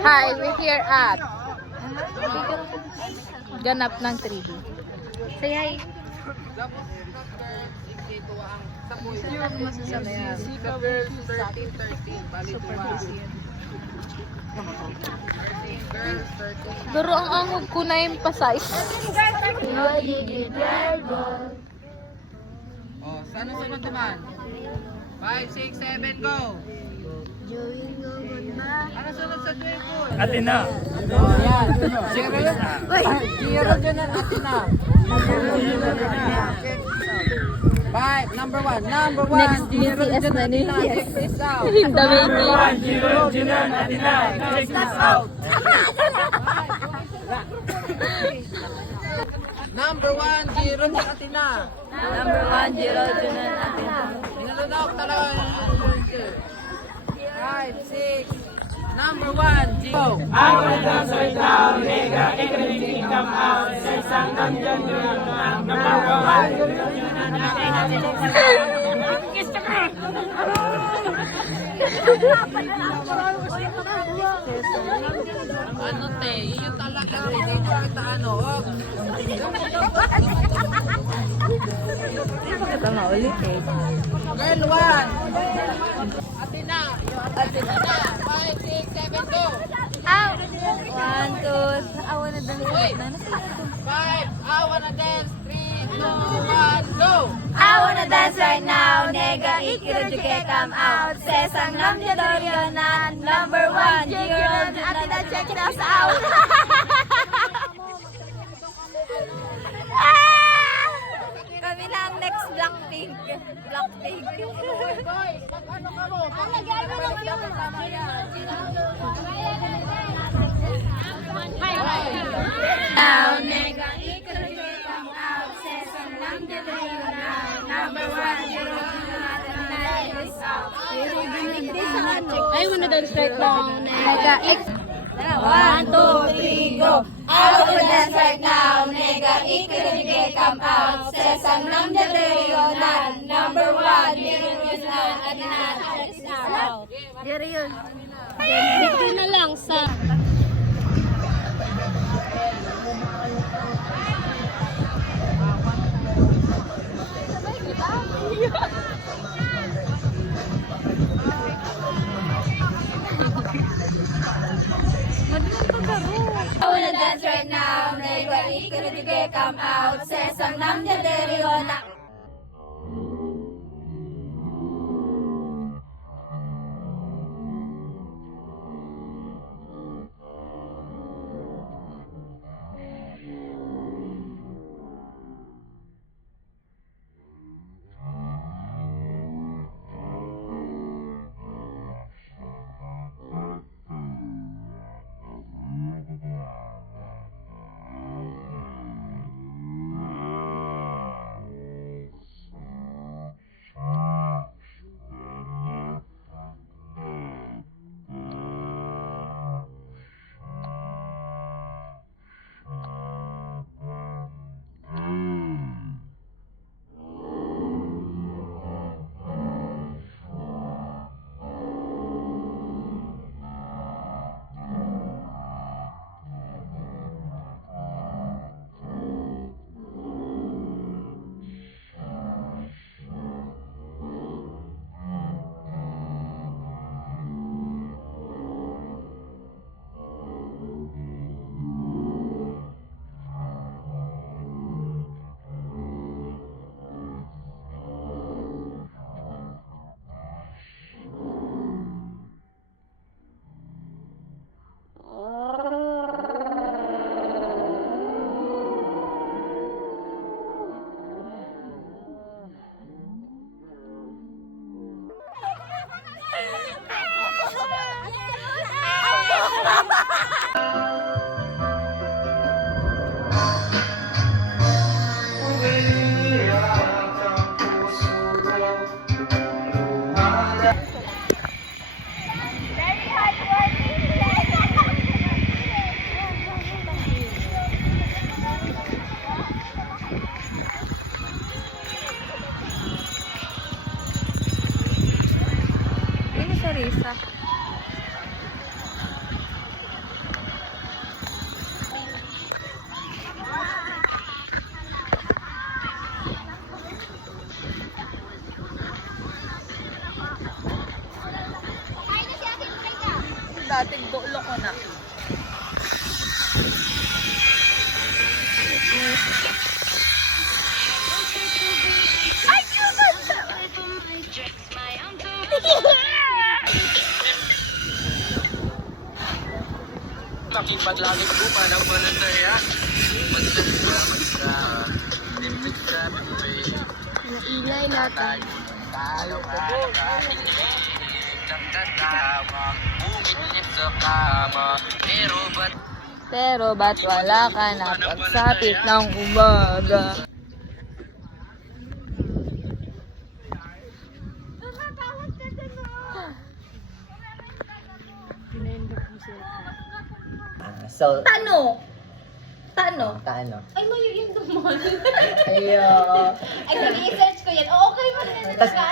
Hi, we're here at ganap ng 3D. Say hi. Pero ang angog ko na yung pasay. Oh, saan ang sunod naman? 5, 6, 7, go! Ano sunod sa Joyful? Atina. Oh, yan. Zero dyan ang Atina. Five, number one. Next BTS na ni Check this out. The One, zero, Junan, Atina. Check this out. Number one, zero sa Atina. Number 1, Jiro Junan Atina. Minalunok talaga. 5, 6. Number one, zero. I wanna dance right now, nigga. Economic come out. Sa isang nandiyan yun ang number one. Ano te, yun talaga. Hindi ko kita ano. Ito nga ulit eh. Girl one. Atina. Atina. 5, 6, 7, go. Ow! 1, 2, I wanna dance right now. 5, I wanna dance. 3, 2, 1, go. I wanna dance right now, nigga, ikirujuke come out. Sesang namjadoryonan, number 1, Jiro Atina, check us out. Kami na ang next Blackpink. Blackpink. Boy, ano ka mo? Now, nigga, ikirujuke come out. Sesang namjadoryonan, number 1, Jiro Atina, check us out. I wanna dance right now, nigga. 1, 2, 3, go! I wanna dance right now, nigga. Ikirujuke come out. Sesang namjadoryonan, number 1, Jiro Atina, check us out. Jiro yun. Dito na lang sa... I wanna dance right now, nigga. Ikirujuke come out. Sesang namjadoryonan. dating dulo ko na. Makipatlangit ko pa ng manandaya. Naingay natin. Pero ba't wala ka na pagsapit ng umaga? So, Tano! taano? Ay, mayo yun naman. Ayo. Ay, nag-i-search ko yan. O, okay pa rin.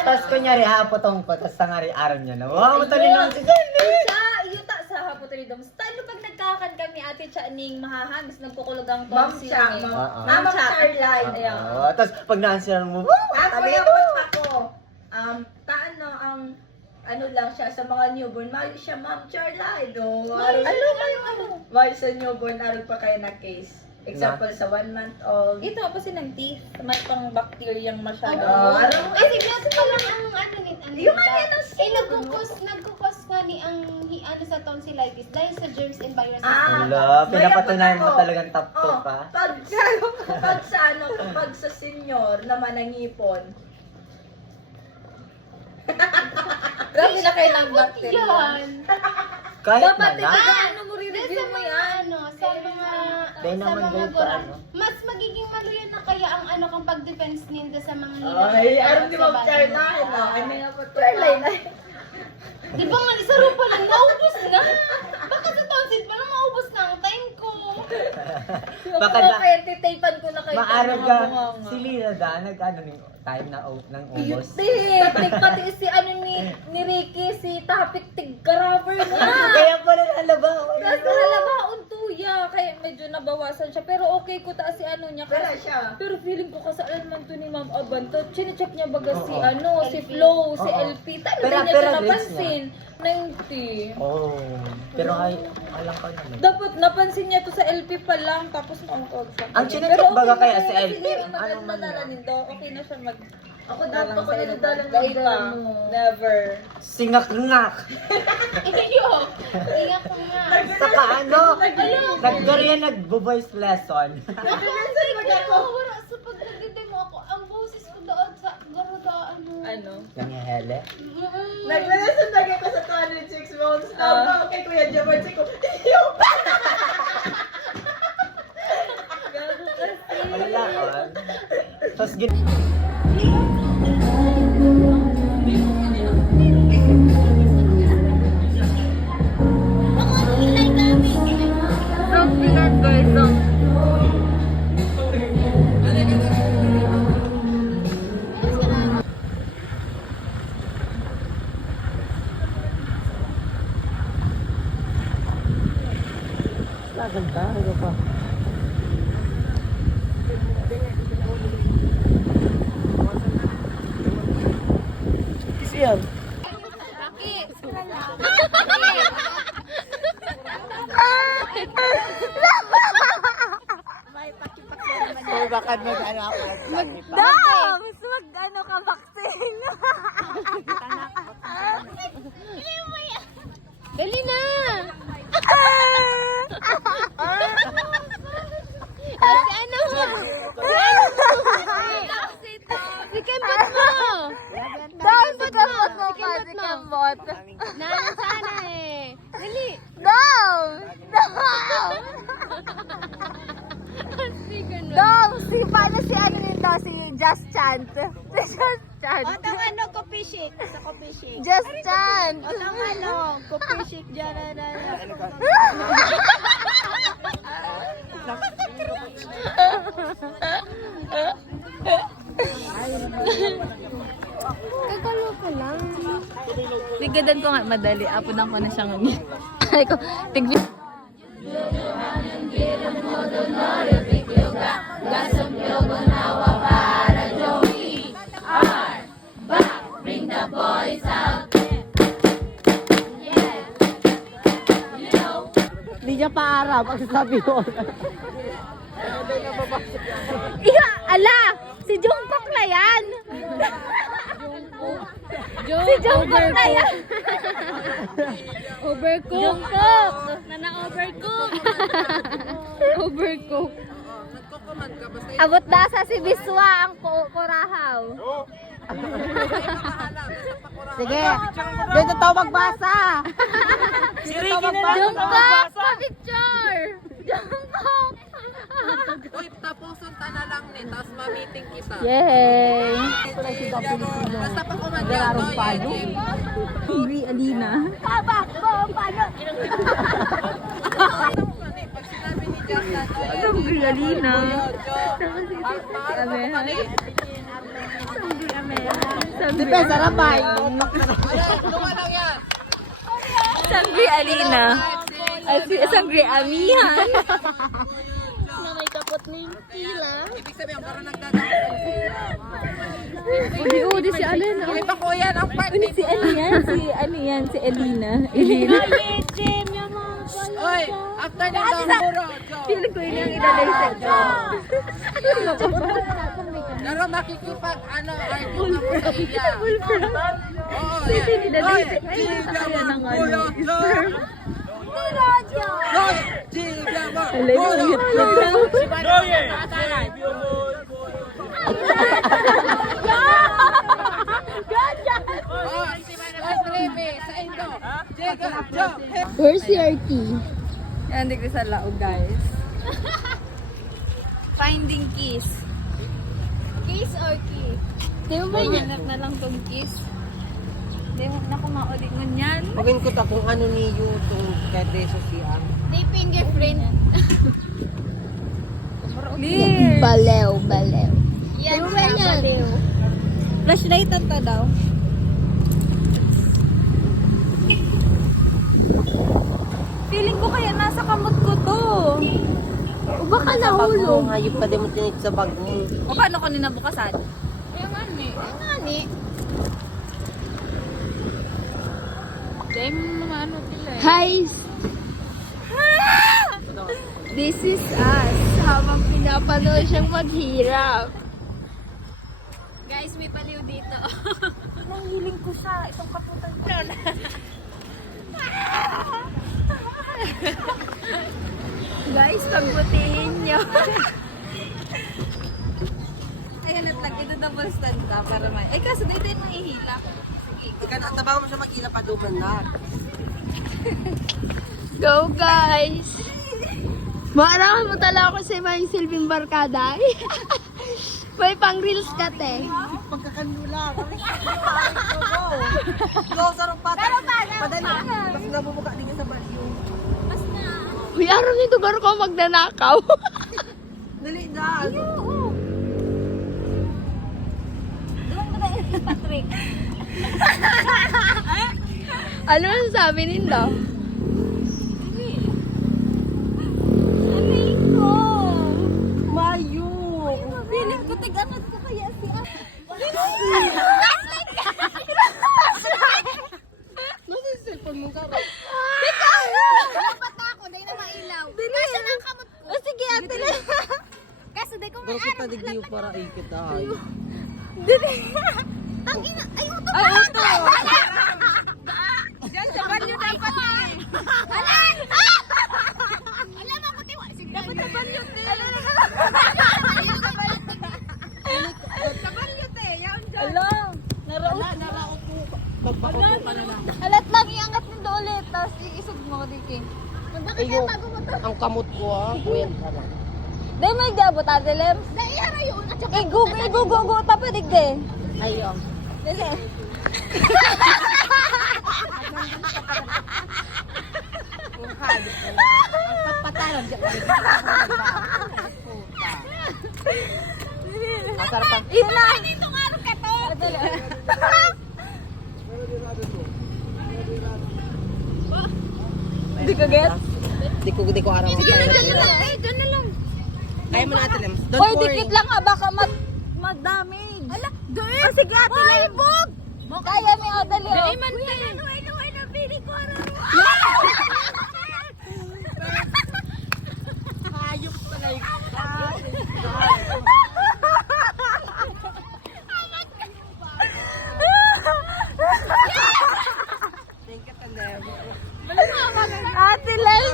Tas kunyari hapotong ko, tas tangari araw niya na. Wow, talino si Jenny! Sa yuta sa hapotridom. Tano pag nagkakan kami ate Chaning mahahamis nagkukulog ang Ma'am tonsil. Cha, eh. Oo. Ma'am Charline. Ayan. Oo, tas pag na-answer mo, wow, Kuya talino! ako. Taano ang ano lang siya sa mga newborn. Mayo siya, Ma'am Charline. Mayo sa newborn, aron pa kayo na case. Example, sa 1 month old. Ito pa ng teeth. May pang bacteriang masyado. Kasi kasi pa lang ang ano ni Yung ano yan ang nagkukos nga ni ang ano sa tonsillitis dahil sa germs and viruses. Wala, pinapatunayan mo talagang top to Oh, pa. pag sa senior naman ang ngipon. Grabe na kayo ng bacteria. Yan. Kahit Dapat na ito lang. ano mo Dahil re-review sa mo mga yan. ano, sa mga Dahil sa naman mga dahil gurang, paano? mas magiging maluyan na kaya ang ano kung pag-defense ninda sa mga Ay, aron di sa Ma'am body. Charline. Ano nga po Charline ay. Di ba nga, isa rin pa lang, naubos na. Bakit sa tonsil pa lang maubos na ang time ko? Baka Baka na- kaya titaypan ko na kayo. Maarag ka, si Lina da, nag-ano ng time na ng ubos. Tig pati si ano ni Ricky, si Topic tig karaver na. Kaya pala nalaba. Tapos nalabaon tuya, kaya medyo nabawasan siya. Pero okay ko ta si ano niya. Wala siya. Pero feeling ko kasalanan man to ni Ma'am Abanto. Chine-check niya baga si Oo. ano, si LP. Flo, si Oo. LP. Tano Pero- din niya pero siya grades napansin. 90. Oh, pero ay, alam ko naman. Dapat napansin niya to sa LP pa lang, tapos naungkog siya. Ang chinecheck baga na kaya yan, sa kasi LP, hindi naman ano ano man yan? nindo. Okay na siya mag... Ako dapat ako sa yung dalang Dahil pa, mo. never. Singak-ngak. Iyo, ingat ko nga. Saka ano, nag-Korean nag-voice lesson. Wala sa pag nagdidemo ako, ang boses ko doon sa garuda, ano. Ano? Nangyahele. Naglalasang talaga ko sa 206 volts. Tawag kay Kuya Jabon. Siko, yung Gago kasi. Wala ko. Tapos gin... Song bigat guys, song. Lagan ka, ano pa? Isiyan. May baka mag-ano ako. Dams! Mag-ano ka, vaccine? Dali na! Si ano mo? Si Kembot mo! Dams! Si Kembot mo pa, si Kembot. Nana sana eh. Dali! Dams! Dams! Dams! Si paano si ano nito? Si Just Chant. Si Just Chant. Otong ano, coffee shake. Sa coffee shake. Just Chant. Otong ano, coffee shake dyan. Kakaloko lang. Bigadan ko nga madali. Apunan ko na siyang ngit. Ay ko, tigli. Di niya paarap ang sasabi ko. Iya, ala! Si Jungkook na yan! Si Jungkook na yan! Overcook! Jungkook! Nana-overcook! Overcook. Abot dasa si Biswa ang kurahaw. Sige, dito tayo magbasa. Jungkook! Pa-picture! Jungkook! Uy, tapuson ta na lang ni, tapos ma-meeting kita. Yay! Basta pa kumagano, yun. Hungry Alina. Papa! Paano? Pag sinabi ni Justin, Hungry Alina. Sabi sarapay. Luwa lang yan. Sangri Alina. Sangri Amihan. Na may kapot na yung tila. Ibig sabihin, parang nagdadaan. Udi si Alina. Uy, pa kuya ng party. Si Alina. Si Elina. Elina. Uy, after nito, puro. Feeling ko yun yung idalay sa Pero makikipag, argue ako sa iya. Oo, Idalay sa Where's your key? Yan, di ko sa laog, guys. Finding keys. Keys or key? Di mo ba hanap na lang tong keys? Di mo na kumaulingon yan. Magin ko ta kung ano ni yung kay Deso siya. Di fingerprint. Balew. Yan, balew. Flashlight ito daw. Feeling ko kaya nasa kamot ko to. O baka nahulog. Hayop pa din mo tinik sa bag mo. O paano ko ninabukasan? Yung ani. Hi! This is us. Habang pinapanood siyang maghirap. Guys, may paliw dito. Nanghiling ko siya. Itong kaputan ko. Guys, pagbutihin nyo. Ayan, at lagi ito double stand ka para may... Eh, kaso dito yung mahihila. Sige. Ika na, tabaho mo siya mag-ila pa duman na. Go, guys! Maarahan mo talaga ako sa may silbing barkada. May pang reels ka, te. Pagkakanula. Go, sarong pata. Padali. Mas nabubuka din sa balyo. Uy, araw nito garo ko magnanakaw. Dali na. Patrick. Ano ang sabi nila? Aling ko. Mayo. Piling ko tig-angat ko kaya si Nasa yung cellphone mo ka rin. dapat ako, dahil na mailaw. Kasi lang kamot ko. O sige, ate na. Kasi dahil ko Pero kita digdiyo para ikit ay. Dili. Ang ina, ay uto pa. Ay uto. Diyan sa banyo dapat eh. Alan! Wala ba ko tiwa? Sige, dapat sa banyo te. Sa banyo te. Yan dyan. Alam. Naraot ko. Magbako ka na lang. Alat lang iangat nito ulit. Tapos iisog mo dito. Ayo, ang kamot ko ah. Kuyan ka lang. Dahil may gabot ate Lem. Dahil yara yun. Igugo tapos digde. Ayo. Dili. Ang hayop ka lang. Ang kapatalan dyan. Masarap pa. Ina! Dito nga rin ka to! Hindi ka get? Di ko araw. Sige na, dyan na lang. Dyan na lang. Kaya mo natin, Lem. Don't Hoy, worry. dikit lang ha. Baka mag-damage. Ala, doon. Oh, sige ate Lem. Bog! Kaya ni Ate Lem. Dahil man. Uy, ano, pili ko araw.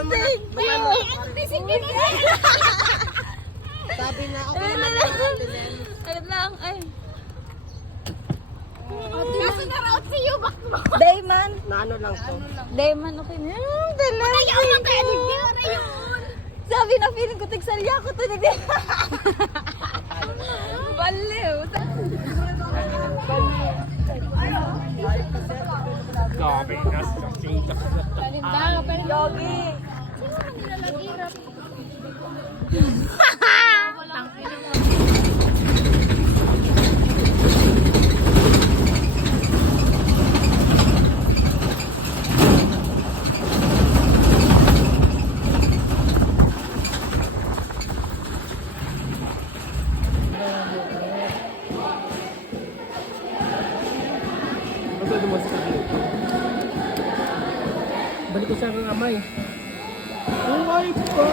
Thank you. Sabi na ako Ayun naman lang. yung Ate Len. Ayun lang. Ay. Kaso na-route si you back mo. Dayman. Na ano lang to. Dayman, okay na. Ayaw mo kaya yun. Sabi na feeling ko, tigsalya ko to. Baliw. Grabe na sa singka. Yogi. Basta dumas sa akin. Balik ko sa aking amay. Ang wife ko.